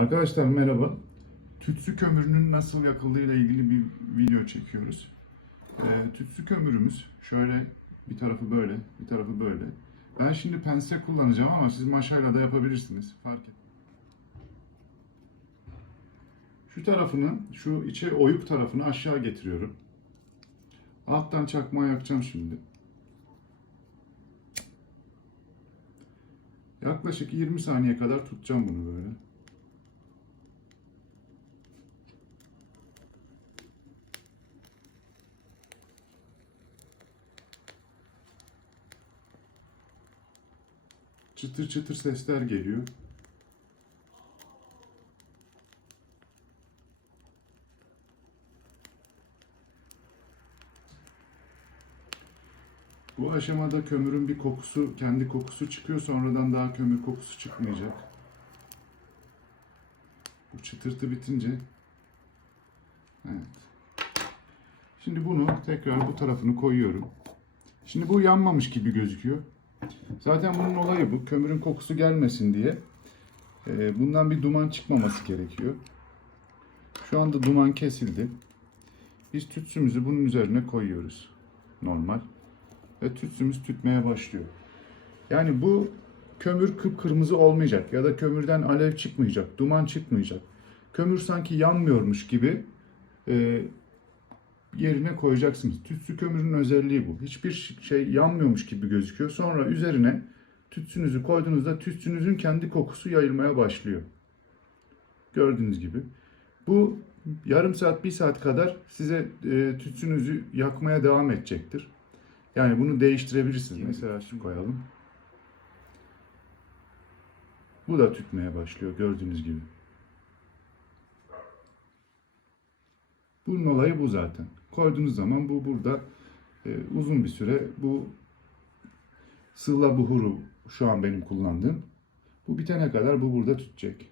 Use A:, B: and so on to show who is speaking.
A: Arkadaşlar merhaba. Tütsü kömürünün nasıl yakıldığı ile ilgili bir video çekiyoruz. Ee, tütsü kömürümüz şöyle bir tarafı böyle, bir tarafı böyle. Ben şimdi pense kullanacağım ama siz maşayla da yapabilirsiniz. Fark et. Şu tarafını, şu içe oyuk tarafını aşağı getiriyorum. Alttan çakmağı yakacağım şimdi. Yaklaşık 20 saniye kadar tutacağım bunu böyle. Çıtır çıtır sesler geliyor. Bu aşamada kömürün bir kokusu, kendi kokusu çıkıyor. Sonradan daha kömür kokusu çıkmayacak. Bu çıtırtı bitince Evet. Şimdi bunu tekrar bu tarafını koyuyorum. Şimdi bu yanmamış gibi gözüküyor. Zaten bunun olayı bu. Kömürün kokusu gelmesin diye e, bundan bir duman çıkmaması gerekiyor. Şu anda duman kesildi. Biz tütsümüzü bunun üzerine koyuyoruz. Normal. Ve tütsümüz tütmeye başlıyor. Yani bu kömür kıpkırmızı olmayacak ya da kömürden alev çıkmayacak, duman çıkmayacak. Kömür sanki yanmıyormuş gibi e, yerine koyacaksınız. Tütsü kömürün özelliği bu. Hiçbir şey yanmıyormuş gibi gözüküyor. Sonra üzerine tütsünüzü koyduğunuzda tütsünüzün kendi kokusu yayılmaya başlıyor. Gördüğünüz gibi. Bu yarım saat, bir saat kadar size e, tütsünüzü yakmaya devam edecektir. Yani bunu değiştirebilirsiniz. Mesela şimdi koyalım. Bu da tütmeye başlıyor gördüğünüz gibi. Bunun olayı bu zaten. Koyduğunuz zaman bu burada e, uzun bir süre bu sıvı buhuru şu an benim kullandığım. Bu bitene kadar bu burada tütecek.